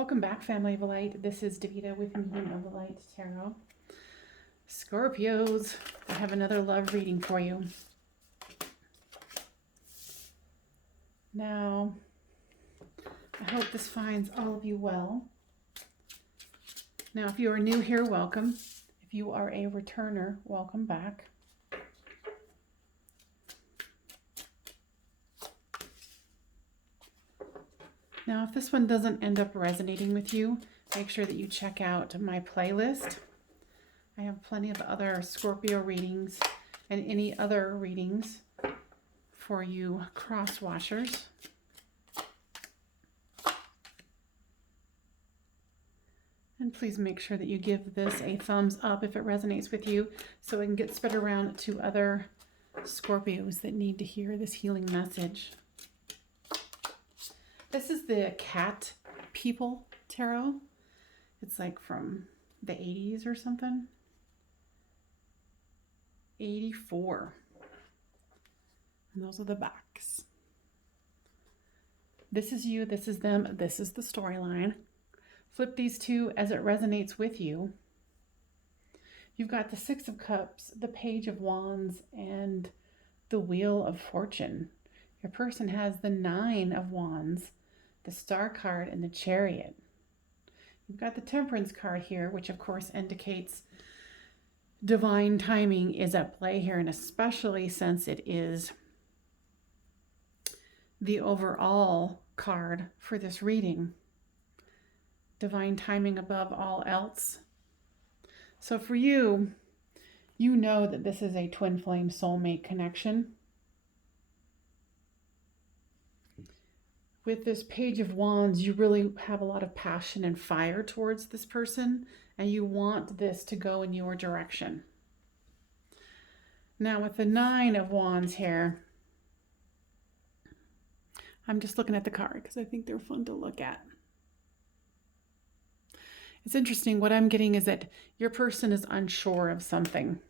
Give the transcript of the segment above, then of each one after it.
Welcome back, family of the light. This is Davita with Medium of the Light Tarot. Scorpios, I have another love reading for you. Now, I hope this finds all of you well. Now, if you are new here, welcome. If you are a returner, welcome back. Now, if this one doesn't end up resonating with you, make sure that you check out my playlist. I have plenty of other Scorpio readings and any other readings for you cross-washers. And please make sure that you give this a thumbs up if it resonates with you so it can get spread around to other Scorpios that need to hear this healing message. This is the Cat People Tarot. It's like from the 80s or something. 84. And those are the backs. This is you, this is them, this is the storyline. Flip these two as it resonates with you. You've got the Six of Cups, the Page of Wands, and the Wheel of Fortune. Your person has the Nine of Wands, the Star card, and the Chariot. You've got the Temperance card here, which of course indicates divine timing is at play here, and especially since it is the overall card for this reading. Divine timing above all else. So for you, you know that this is a twin flame soulmate connection. With this Page of Wands, you really have a lot of passion and fire towards this person, and you want this to go in your direction. Now with the Nine of Wands here, I'm just looking at the card because I think they're fun to look at. It's interesting. What I'm getting is that your person is unsure of something.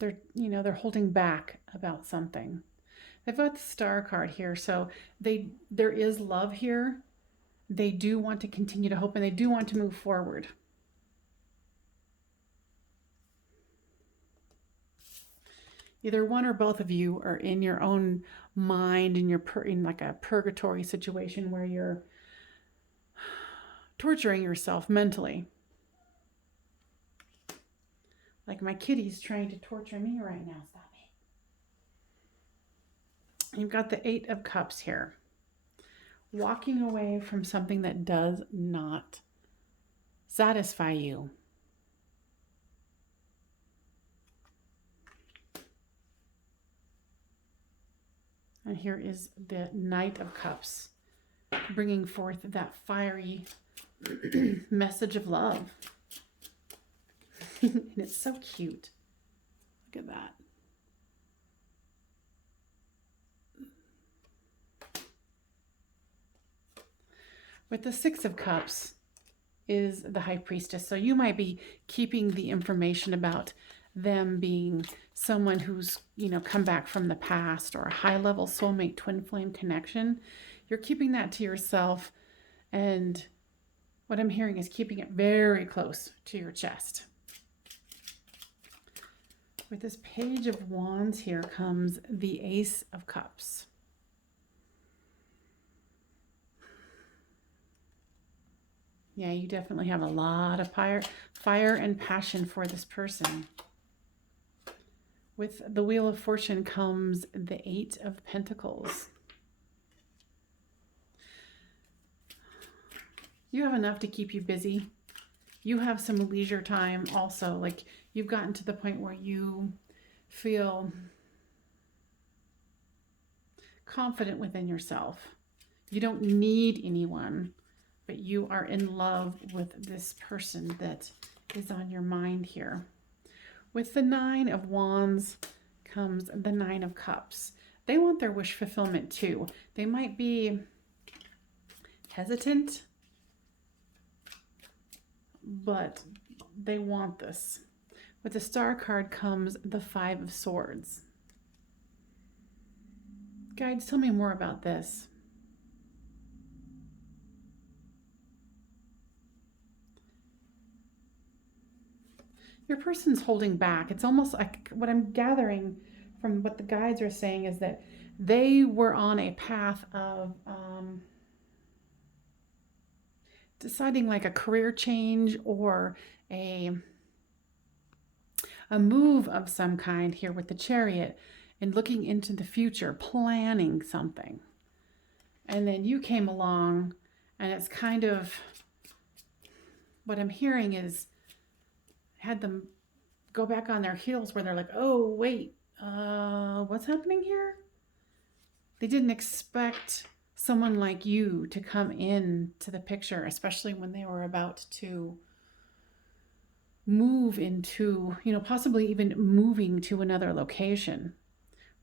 They're holding back about something. They've got the Star card here, so there is love here. They do want to continue to hope, and they do want to move forward. Either one or both of you are in your own mind, and you're in like a purgatory situation where you're torturing yourself mentally. Like my kitty's trying to torture me right now. Stop it. You've got the Eight of Cups here. Walking away from something that does not satisfy you. And here is the Knight of Cups, bringing forth that fiery message of love. And it's so cute. Look at that. With the Six of Cups is the High Priestess. So you might be keeping the information about them being someone who's, come back from the past, or a high-level soulmate twin flame connection. You're keeping that to yourself, and what I'm hearing is keeping it very close to your chest. With this Page of Wands here comes the Ace of Cups. Yeah, you definitely have a lot of fire and passion for this person. With the Wheel of Fortune comes the Eight of Pentacles. You have enough to keep you busy. You have some leisure time also. Like, you've gotten to the point where you feel confident within yourself. You don't need anyone, but you are in love with this person that is on your mind here. With the Nine of Wands comes the Nine of Cups. They want their wish fulfillment too. They might be hesitant, but they want this. With the Star card comes the Five of Swords. Guides, tell me more about this. Your person's holding back. It's almost like what I'm gathering from what the guides are saying is that they were on a path of deciding like a career change or a move of some kind here with the Chariot and looking into the future, planning something. And then you came along, and it's kind of what I'm hearing is had them go back on their heels where they're like, oh, wait, what's happening here? They didn't expect someone like you to come in to the picture, especially when they were about to move into, possibly even moving to another location.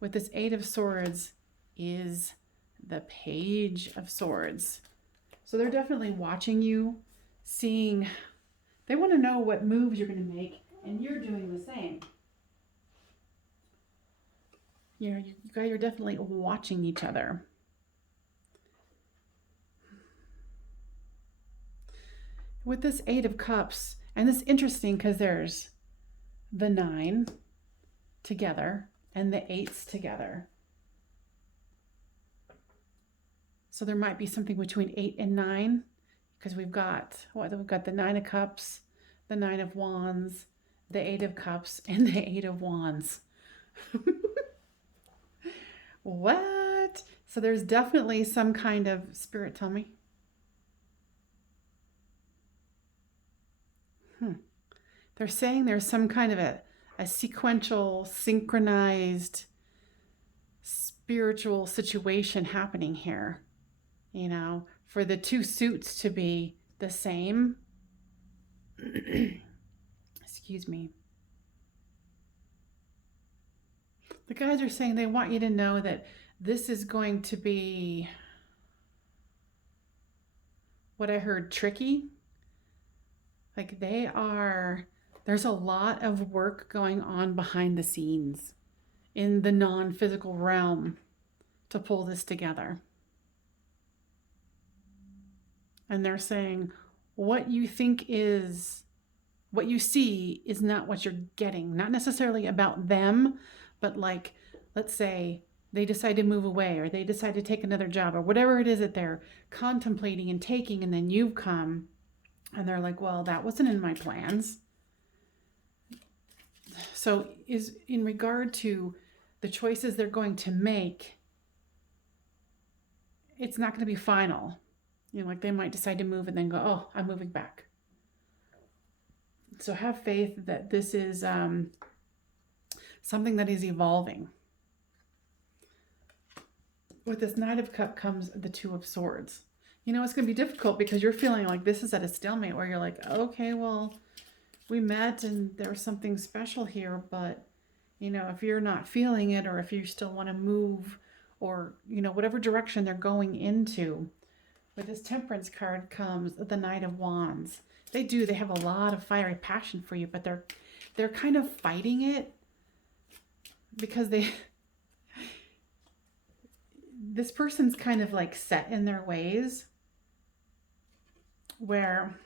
With this Eight of Swords is the Page of Swords. So they're definitely watching you, seeing, they want to know what moves you're going to make, and you're doing the same. You guys are definitely watching each other. With this Eight of Cups, and this is interesting because there's the 9 together and the 8s together. So there might be something between 8 and 9 because we've got the 9 of Cups, the 9 of Wands, the 8 of Cups, and the 8 of Wands. What? So there's definitely some kind of, Spirit, tell me. They're saying there's some kind of a sequential, synchronized, spiritual situation happening here. For the two suits to be the same. Excuse me. The guys are saying they want you to know that this is going to be, what I heard, tricky. Like there's a lot of work going on behind the scenes in the non-physical realm to pull this together. And they're saying what you think is, what you see is not what you're getting. Not necessarily about them, but like, let's say they decide to move away or they decide to take another job or whatever it is that they're contemplating and taking, and then you've come and they're like, well, that wasn't in my plans. So is in regard to the choices they're going to make, it's not going to be final. Like they might decide to move and then go, oh, I'm moving back. So have faith that this is something that is evolving. With this Knight of Cups comes the Two of Swords. It's going to be difficult because you're feeling like this is at a stalemate where you're like, okay, well, we met and there was something special here, but, if you're not feeling it or if you still want to move or, whatever direction they're going into, with this Temperance card comes the Knight of Wands. They have a lot of fiery passion for you, but they're kind of fighting it because this person's kind of like set in their ways where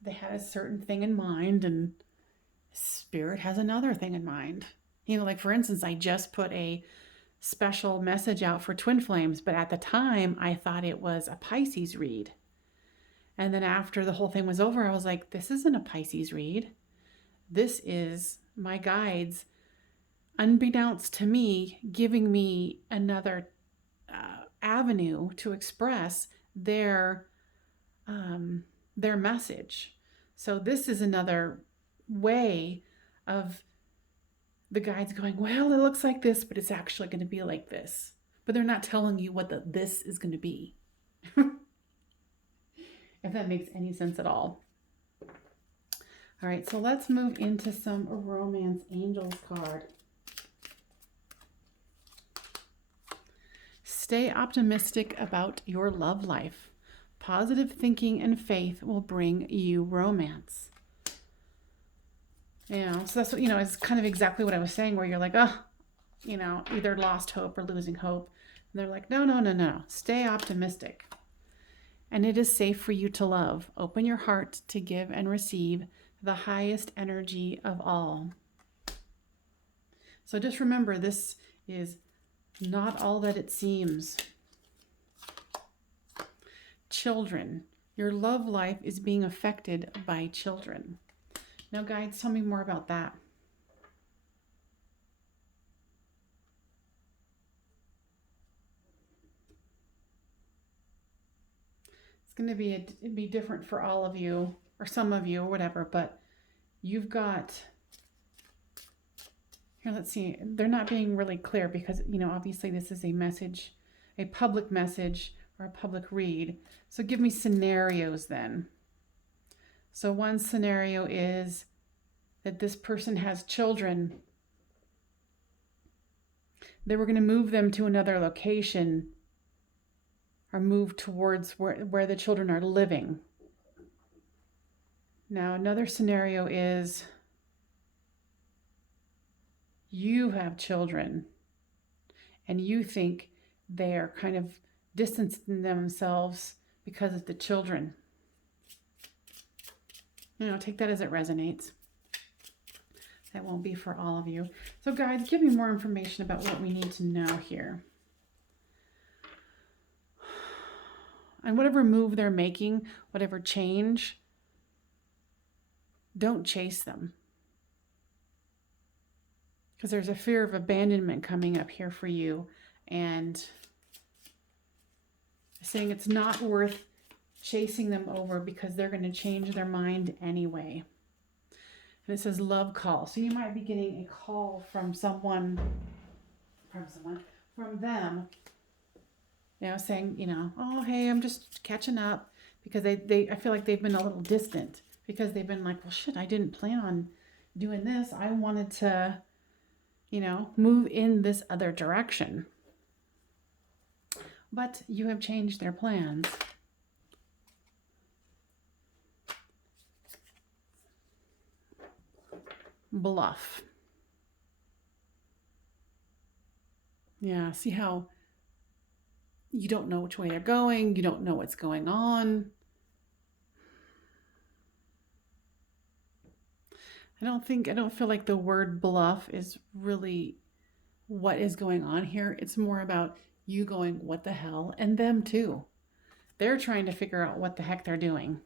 they had a certain thing in mind and Spirit has another thing in mind. Like for instance, I just put a special message out for Twin Flames, but at the time I thought it was a Pisces read. And then after the whole thing was over, I was like, this isn't a Pisces read. This is my guides, unbeknownst to me, giving me another avenue to express their message. So this is another way of the guides going, well, it looks like this, but it's actually going to be like this. But they're not telling you what this is going to be. If that makes any sense at all. All right, so let's move into some Romance Angels card. Stay optimistic about your love life. Positive thinking and faith will bring you romance. So that's what, it's kind of exactly what I was saying, where you're like, oh, you know, either lost hope or losing hope. And they're like, no, no, no, no. Stay optimistic. And it is safe for you to love. Open your heart to give and receive the highest energy of all. So just remember, this is not all that it seems. Children. Your love life is being affected by children. Now, guides, tell me more about that. It's going to be it'd be different for all of you, or some of you, or whatever, but you've got, here, let's see, they're not being really clear because, you know, obviously this is a message, a public message or a public read. So give me scenarios then. So one scenario is that this person has children. They were going to move them to another location or move towards where the children are living. Now, another scenario is you have children and you think they are kind of distancing themselves because of the children. You know, take that as it resonates. That won't be for all of you. So guys, give me more information about what we need to know here. And whatever move they're making, whatever change, don't chase them. Because there's a fear of abandonment coming up here for you. And saying it's not worth chasing them over because they're going to change their mind anyway. And it says love call. So you might be getting a call from them, you know, saying, you know, oh, hey, I'm just catching up, because I feel like they've been a little distant because they've been like, well, shit, I didn't plan on doing this. I wanted to, you know, move in this other direction. But you have changed their plans. Bluff. Yeah, see how you don't know which way they're going. You don't know what's going on. I don't feel like the word bluff is really what is going on here. It's more about you going, what the hell? And them too. They're trying to figure out what the heck they're doing.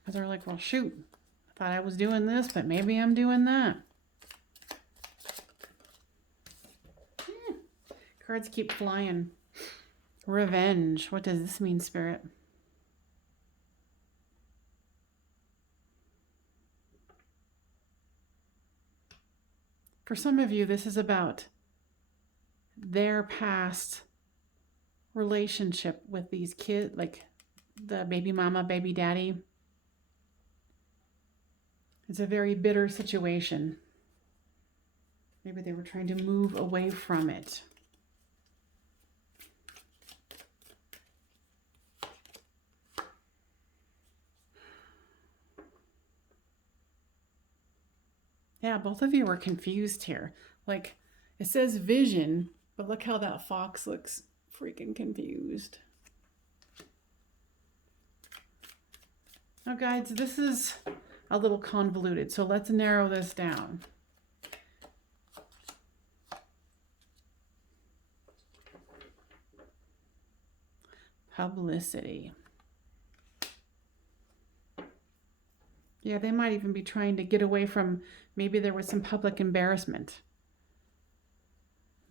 Because they're like, well, shoot, I thought I was doing this, but maybe I'm doing that. Cards keep flying. Revenge. What does this mean, Spirit? For some of you, this is about their past relationship with these kids, like the baby mama, baby daddy. It's a very bitter situation. Maybe they were trying to move away from it. Yeah, both of you were confused here. Like, it says vision, but look how that fox looks freaking confused. Now, guys, this is a little convoluted, so let's narrow this down. Publicity. Yeah, they might even be trying to get away from, maybe there was some public embarrassment.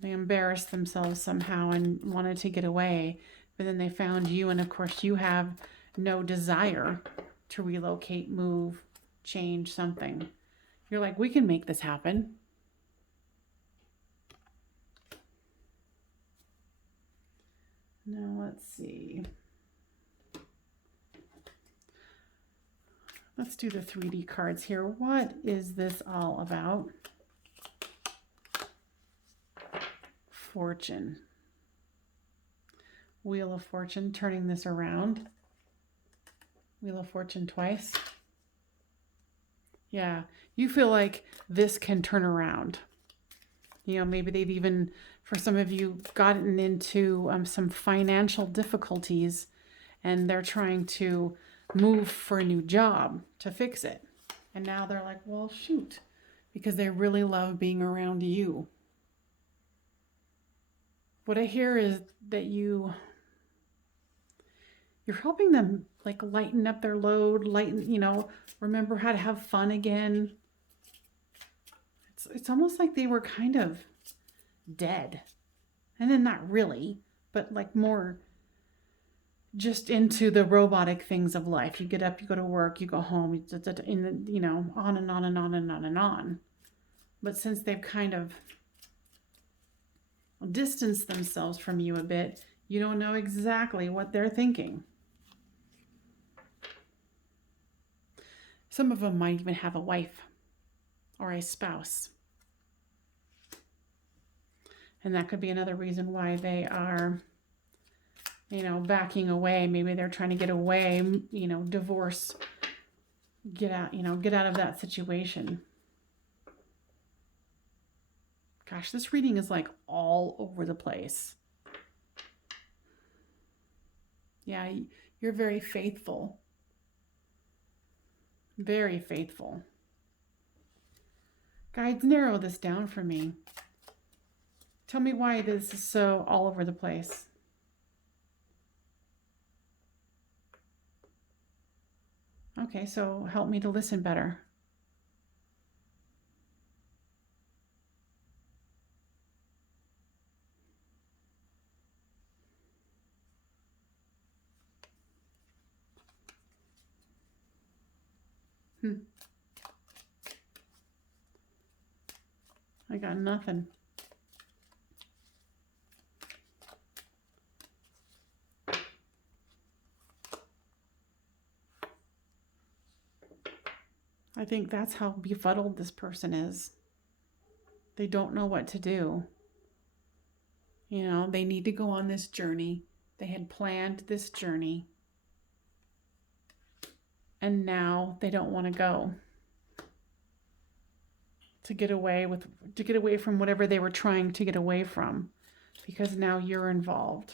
They embarrassed themselves somehow and wanted to get away, but then they found you, and of course you have no desire to relocate, move, change something. You're like, we can make this happen. Now let's see. Let's do the 3D cards here. What is this all about? Fortune. Wheel of Fortune, turning this around. Wheel of Fortune twice. Yeah, you feel like this can turn around. You know, maybe they've even, for some of you, gotten into some financial difficulties and they're trying to move for a new job to fix it. And now they're like, well, shoot, because they really love being around you. What I hear is that you're helping them like lighten up their load, remember how to have fun again. It's almost like they were kind of dead. And then not really, but like more just into the robotic things of life. You get up, you go to work, you go home, on and on and on and on and on. But since they've kind of distanced themselves from you a bit, you don't know exactly what they're thinking. Some of them might even have a wife or a spouse. And that could be another reason why they are, backing away. Maybe they're trying to get away, divorce, get out of that situation. Gosh, this reading is like all over the place. Yeah, you're very faithful. Very faithful. Guides, narrow this down for me. Tell me why this is so all over the place. Okay, so help me to listen better. I got nothing. I think that's how befuddled this person is. They don't know what to do. They need to go on this journey. They had planned this journey. And now they don't want to go. To get away from whatever they were trying to get away from, because now you're involved.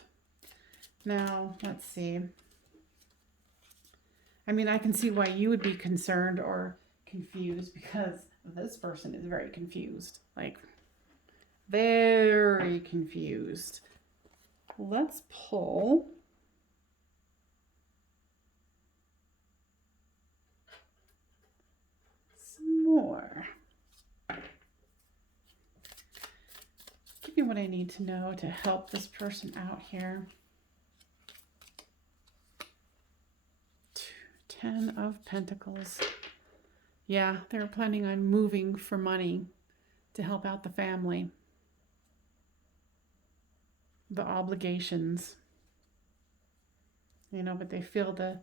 Now, let's see. I mean, I can see why you would be concerned or confused, because this person is very confused. Like, very confused. Let's pull some more. Give me what I need to know to help this person out here. 10 of Pentacles. Yeah, they're planning on moving for money to help out the family. The obligations. But they feel the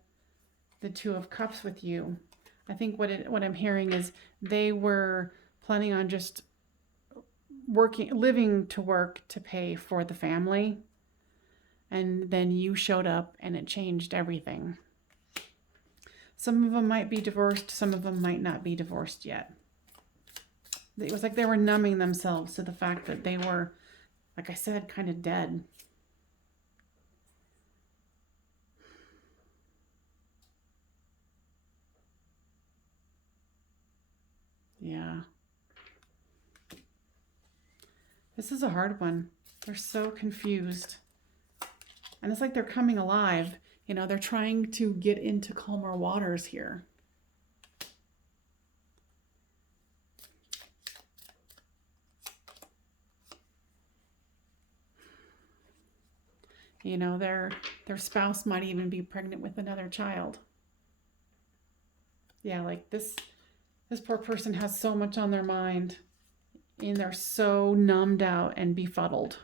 Two of Cups with you. I think what I'm hearing is they were planning on just living to work to pay for the family. And then you showed up and it changed everything. Some of them might be divorced. Some of them might not be divorced yet. It was like they were numbing themselves to the fact that they were, like I said, kind of dead. Yeah. This is a hard one. They're so confused. And it's like they're coming alive. They're trying to get into calmer waters here. Their spouse might even be pregnant with another child. Yeah, like this poor person has so much on their mind. And they're so numbed out and befuddled.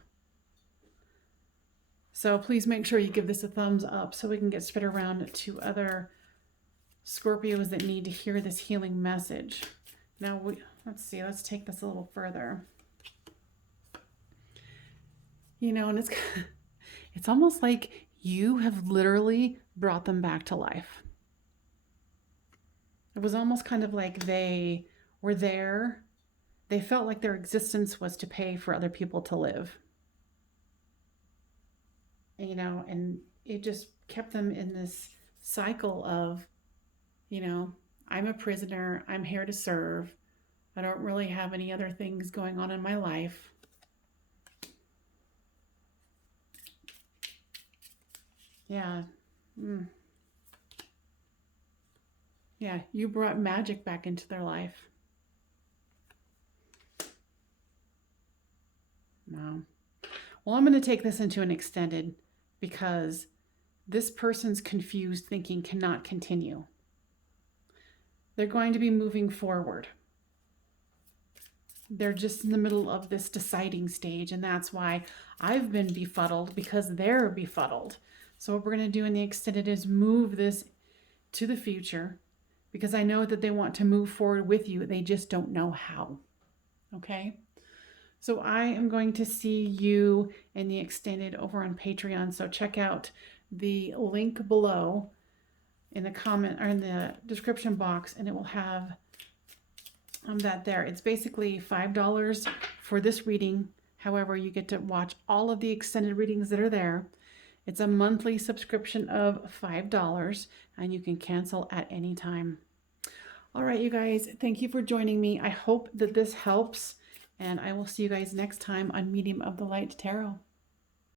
So please make sure you give this a thumbs up so we can get spread around to other Scorpios that need to hear this healing message. Now, let's see. Let's take this a little further. And it's almost like you have literally brought them back to life. It was almost kind of like they were there. They felt like their existence was to pay for other people to live. You know, and it just kept them in this cycle of, you know, I'm a prisoner, I'm here to serve, I don't really have any other things going on in my life. Yeah. Yeah, you brought magic back into their life. Wow. Well, I'm going to take this into an extended because this person's confused thinking cannot continue. They're going to be moving forward. They're just in the middle of this deciding stage, and that's why I've been befuddled, because they're befuddled. So what we're going to do in the extended is move this to the future, because I know that they want to move forward with you. They just don't know how. Okay? So I am going to see you in the extended over on Patreon. So check out the link below in the comment or in the description box, and it will have that there. It's basically $5 for this reading. However, you get to watch all of the extended readings that are there. It's a monthly subscription of $5, and you can cancel at any time. All right, you guys, thank you for joining me. I hope that this helps, and I will see you guys next time on Medium of the Light Tarot.